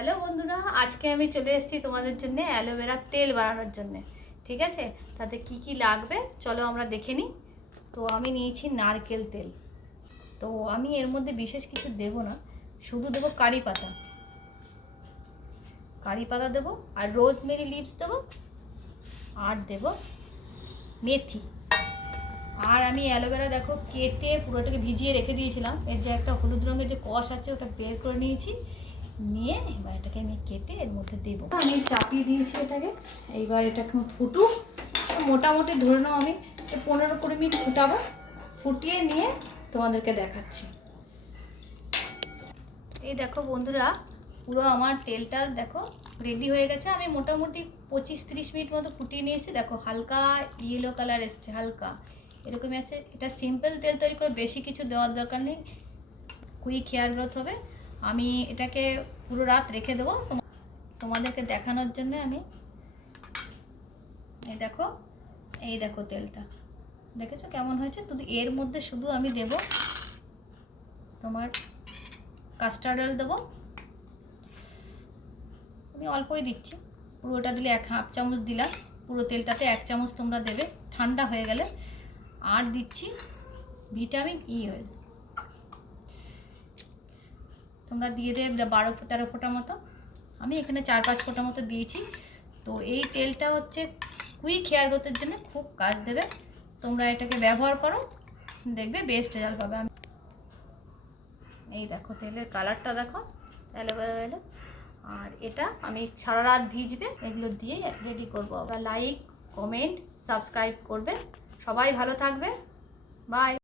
Hello বন্ধুরা, আজকে আমি চলে এসেছি তোমাদের জন্য অ্যালোভেরা তেল বানানোর জন্য। ঠিক আছে, তাতে কি কি লাগবে চলো আমরা দেখে নিই। তো আমি নিয়েছি নারকেল তেল। তো আমি এর মধ্যে বিশেষ কিছু দেব না, শুধু দেবো কারি পাতা। কারি পাতা দেবো আর রোজমেরি লিভস দেবো আর দেব মেথি। আর আমি অ্যালোভেরা দেখো কেটে পুরোটাকে ভিজিয়ে রেখে দিয়েছিলাম। এর যে একটা হলুদ রঙের যে কষ আছে ওটা বের করে নিয়েছি, নিয়ে এবার এটাকে আমি কেটে এর মধ্যে দেবো। আমি চাপিয়ে দিয়েছি এটাকে। এইবার এটা এখন ফুটুক। মোটামুটি ধরে নাও আমি 15-20 মিনিট ফুটাবো। ফুটিয়ে নিয়ে তোমাদেরকে দেখাচ্ছি। এই দেখো বন্ধুরা, পুরো আমার তেলটা দেখো রেডি হয়ে গেছে। আমি মোটামুটি 25-30 মিনিট মতো ফুটিয়ে নিয়েছি। দেখো হালকা ইয়েলো কালার এসছে, হালকা এরকমই আছে। এটা সিম্পল তেল তৈরি করে, বেশি কিছু দেওয়ার দরকার নেই, কুইক হেয়ার গ্রোথ হবে। আমি এটাকে পুরো রাত রেখে দেবো তোমাদেরকে দেখানোর জন্য। আমি এই দেখো তেলটা দেখেছো কেমন হয়েছে। তো এর মধ্যে শুধু আমি দেব তোমার কাস্টার্ড অয়েল দেবো। আমি অল্পই দিচ্ছি, পুরোটা দিলে 1/2 চামচ দিলাম। পুরো তেলটাতে 1 চামচ তোমরা দেবে ঠান্ডা হয়ে গেলে। আর দিচ্ছি ভিটামিন ই অয়েল, তোমরা দিয়ে দেবে 12-13 ফোঁটা মতো। আমি এখানে 4-5 ফোঁটা মতো দিয়েছি। তো এই তেলটা হচ্ছে কুইক হেয়ার গ্রোথের জন্য খুব কাজ দেবে। তোমরা এটাকে ব্যবহার করো, দেখবে বেস্ট রেজাল্ট পাবে। এই দেখো তেলের কালারটা দেখো, অ্যালোভেরা অয়েলে। আর এটা আমি সারা রাত ভিজবে, এগুলো দিয়ে রেডি করবো। আবার লাইক, কমেন্ট, সাবস্ক্রাইব করবে। সবাই ভালো থাকবে। বাই।